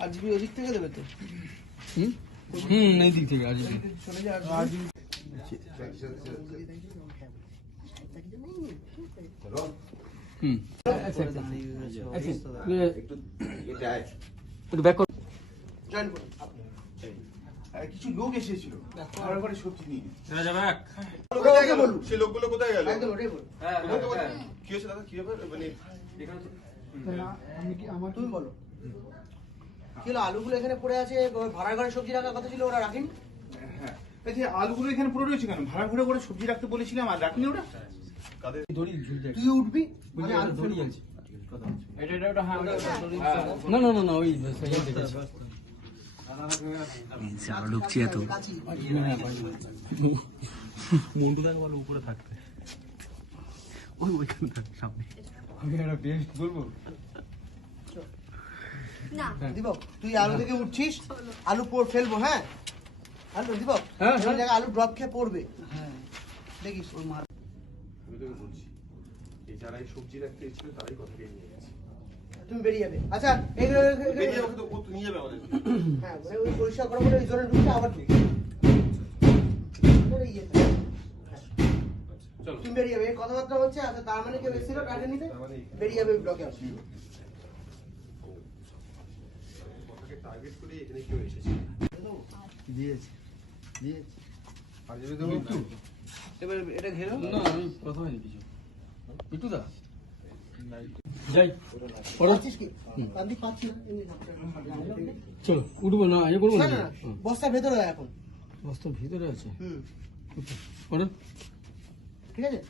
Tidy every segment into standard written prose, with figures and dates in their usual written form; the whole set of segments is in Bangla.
আর জিবি ওদিক থেকে দেবে তো? এই দিক থেকে আর চলে যায় কিছু লোক এসেছিল সবজি নিয়ে। সে লোকগুলো কোথায় গেল? কি হয়েছে দাদা? কি ব্যাপার? মানে তুমি বলো কি হলো? আলুগুলো এখানে পড়ে আছে, ভাড়া ঘরে সবজি রাখার কথা ছিল, ওরা রাখেনি? হ্যাঁ, আলুগুলো এখানে পড়ে রয়েছে কেন? ভাড়া ঘুরে করে সবজি রাখতে বলেছিলাম, আর রাখনি ওরা? কাদের দড়ি ঝুলছে? তুই উঠবি? আলু দড়ি আছে। না না না না, ওই আরো ঢুকছি এত মন্টু দাকে বলো উপরে থাকতে, ওইখানে থাক সামনে। আমি একটা টেস্ট বলবো না দীপক, তুই আলু থেকে উঠছিস, আলু ফেলবো। হ্যাঁ আলু দীপক, জায়গায় আলু ড্রপ খেয়ে পড়বে। হ্যাঁ দেখিস ওই মার। আমি তোকে বলছি, এই যারা এই সবজি রাখতে এসেছিল তারাই কথা নিয়ে গেছে। তুমি বেরিয়ে যাবে। আচ্ছা এইগুলো নিয়ে যাবে আমাদের। হ্যাঁ ওই পরিষ্কার করার পরে ওই জোরে ঢুকতে আবার ঢুকবে। তুমি বেরিয়ে যাবে, এই কথাবার্তা হচ্ছে। আচ্ছা তার মানে কেউ এসেছিল কাটে নিতে, বেরিয়ে যাবে ব্লকে আসবে। টার্গেট করে এখানে কেউ এসেছে দিয়েছে আর যদি তুমি একটু এবার এটা ঘেরো না, আমি কথা হয়নি কিছু। একটু দা যাই পাচ্ছিস কি? কান্দি পাচ্ছি না। চলো উঠবো না, ইয়ে করবো না। বস্তার ভেতরে এখন বস্তার ভিতরে আছে। ঠিক আছে,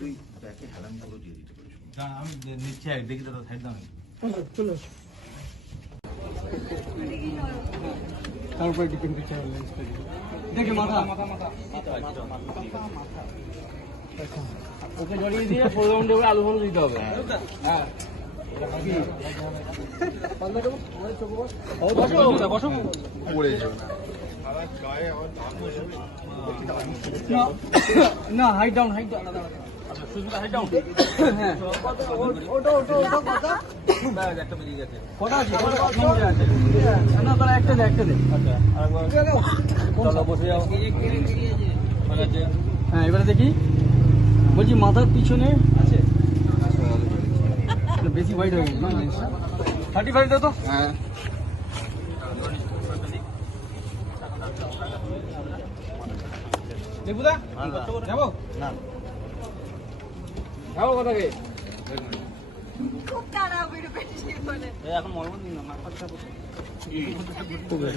তুই ব্যাকে হেলান গুলো দিয়ে দিতে পারিস। আমি নিচে দেখি দাদা, সাইড দাও। চলো তারপরে ডিপেন্ড করছে দেখে মাথা ওকে জড়িয়ে দিয়ে ফোরগ্রাউন্ডে আলু ফল দিতে হবে। হ্যাঁ না, হাইট ডাউন হ্যাঁ কটা আছে? না তাহলে একটা দে বসে যাও। হ্যাঁ এবারে দেখি, বলছি মাথার পিছনে আছে বেশি হোয়াইট হয়ে গেছে না? 35 দাও তো। হ্যাঁ দেবুদা যাবো না, যাবো কোথাকে? এখন মলমল দিন না,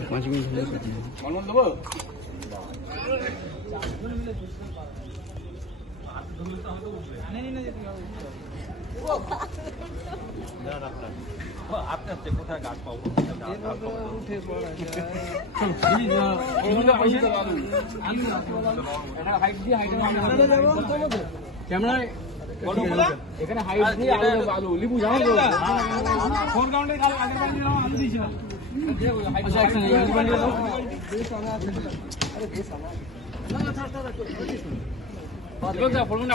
5 মিনিট মলমল দেবো। আপনি আপনি কোথায় গাছ পাবো? ক্যামেরায় এখানে হাইট দিয়ে আলু লিবু জানো তো? ফোরগ্রাউন্ডে আলু দিয়েছিলাম।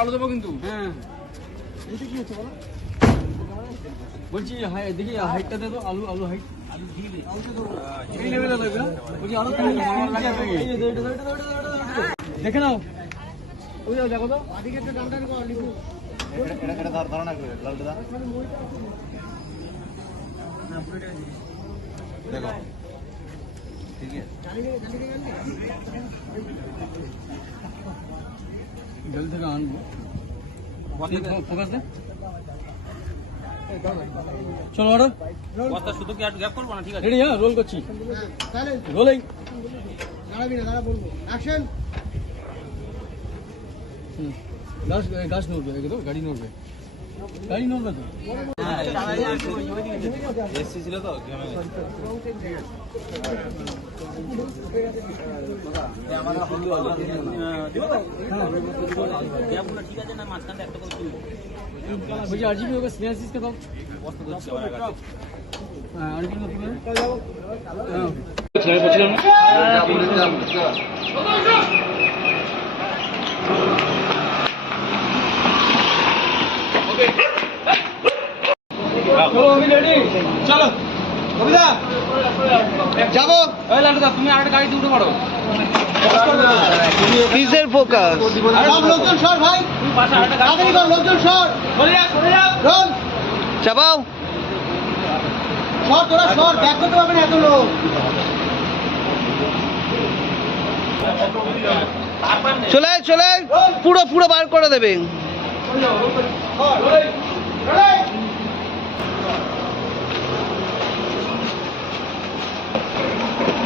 আলু দেবো কিন্তু। হ্যাঁ কি হচ্ছে বলো? বলছি দেখি হাইটটা দেবো, আলু হাইট এই লেভেলে লাগবে। বলছি আরো দেখে নাও, ওই দেখো তো ধারণা করে লালটা দেখো ঠিক আছে। জল থেকে আনবো, ফোকাস দে। চলো অর্ডার শুধু কি গ্যাপ করবো না? ঠিক আছে, হ্যাঁ রোল করছি। রোলেই দাঁড়াবি না, দাঁড়া বলবো অ্যাকশন। গাছ নড়বে, গাড়ি নড়বে তো। এসেছিল তো বলছি আরজিবি ওকে সিনেসিসকে দাও। হ্যাঁ আর কি চলো কবিতা যাবো। এই লালটুদা, তুমি আরেকটা গাড়িতে উঠে পড়ো। কিসের ফোকাস? সব লোকজন সর ভাই, তুমি পাশে আরেকটা গাড়ি তাড়াতাড়ি কর, লোকজন সর, সরে যাও। রোল চাপাও। সর, তোরা সর, দেখো তো পাবে না এত লোক। চলে আয়, চলে আয়। পুরো পুরো বার করে দেবে।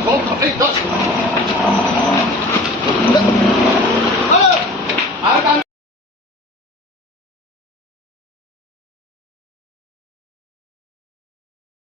Go,